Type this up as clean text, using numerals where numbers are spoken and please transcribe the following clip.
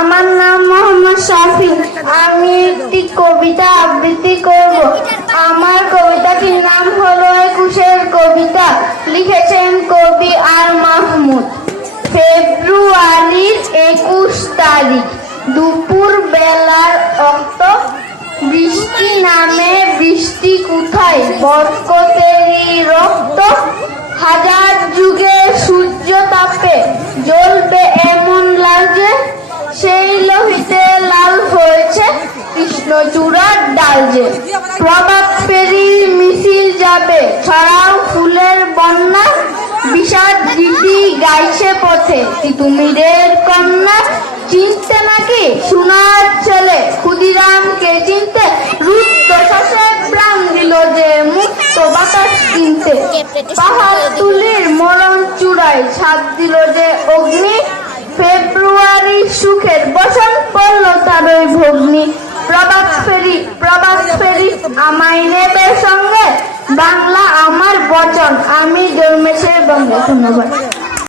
আমার নাম মোহাম্মদ শাফি। আমি একটি কবিতা আবৃত্তি করব। আমার কবিতাটির নাম হলো একুশের কবিতা। লিখেছেন কবি আর মাহমুদ। ফেব্রুয়ারির 21 তারিখ, দুপুর বেলার অক্ত, বৃষ্টি নামে বৃষ্টি কোথায়, বরকতেরই রক্ত। হাজার যুগের সূর্য তাপে জ্বলবে এমন লাগছে, সেই লোহিতে লাল হয়েছে কৃষ্ণচূড়ার ডাল যে। প্রভাত ফেরির মিছিল যাবে, ছড়াও ফুলের বন্যা, বিষাদ গীতি গাইছে পথে তিতুমিরের কন্যা। চিনতে নাকি সোনার ছেলে ক্ষুদিরামকে চিনতে, রুদ্র শ্বাসে প্রাণ দিল যে মুক্ত বাতাস কিনতে। পাহাড় তুলির মরণ চূড়ায় ছাদ দিল যে অগ্নি, ফেব্রুয়ারি সুখের বসন পড়ল তারই ভগ্নি। প্রভাত ফেরি আমায় নেবে সঙ্গে, বাংলা আমার বচন, আমি জন্মেছে বঙ্গে। ধন্যবাদ।